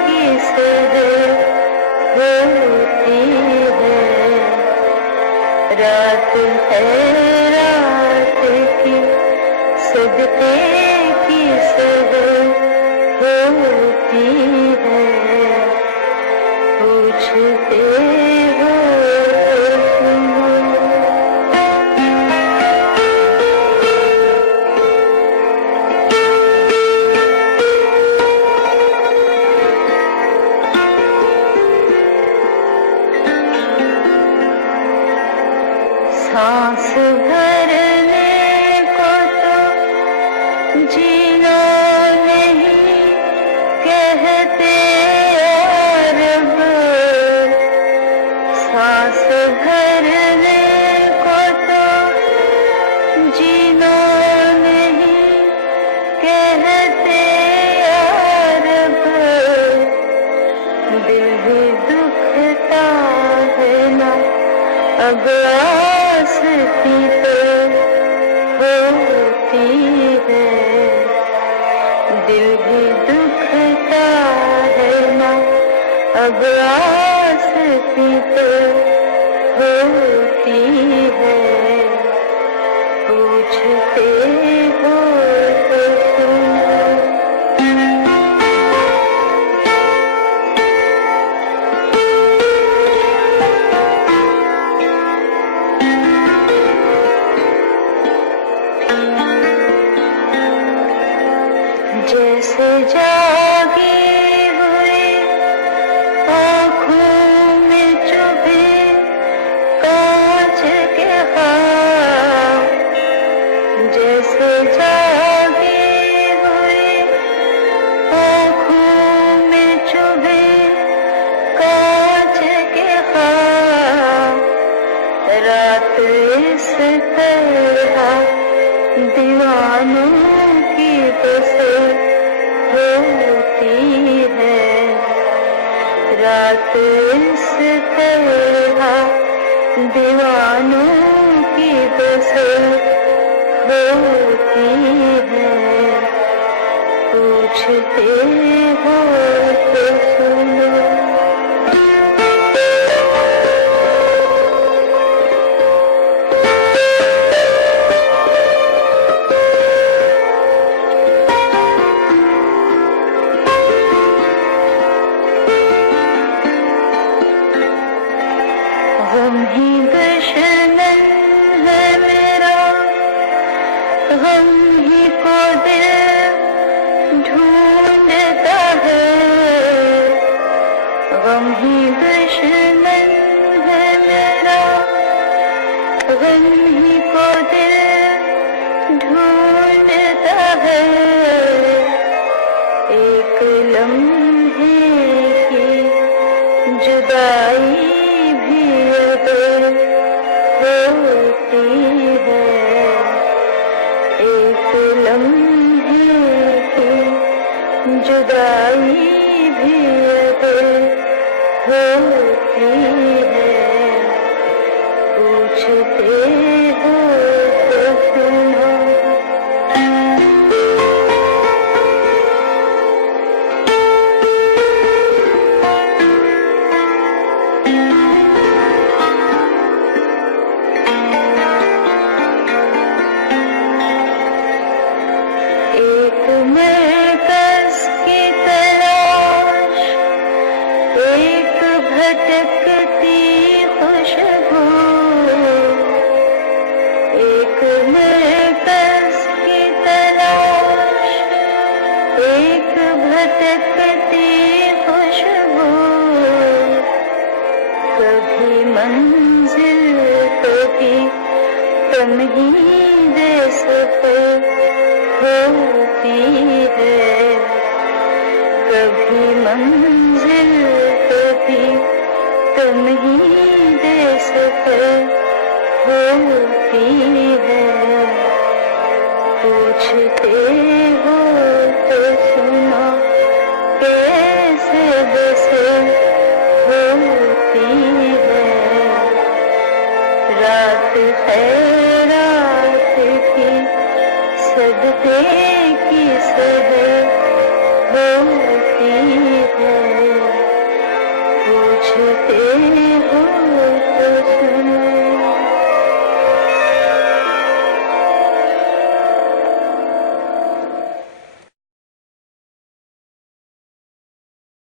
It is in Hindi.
की सदर होती है। रात है रात की सदके की सदर होती है। पूछते हो सांस भरने को तो जीना नहीं कहते अरब। सांस भरने को तो जीना नहीं कहते अरब। दिल भी दुखता है ना अब आसती तो होती है। दिल भी दुखता है ना अब आसती तो होती है। पूछते हो तो सुनो जैसे जागे हुए आँखों में चुभे कांच के ख्वाब। जैसे जागे हुए आँखों में चुभे कांच के ख्वाब। रात इस तरह दीवानों की बसर होती है। रात इस तरह दीवानों की बसर होती है। पूछते हो तो सुनो गम ही दुश्मन है मेरा, गम ही को दिल ढूंढता है। गम ही दुश्मन है मेरा, गम ही को दिल ढूंढता है। एक लम्हे की जुदाई होती है। एक लम्हे की जुदाई भी होती है। पूछते हो तो सुनो एक मरकज़ की तलाश, एक भटकती खुशबू। एक मरकज़ की तलाश, एक भटकती खुशबू। कभी मंजिल कभी तमहीद सफ़र होती है। कभी मंजिल कभी तमहीद सफ़र होती है। पूछते हो तो सुनो कैसे बसर होती है। रात है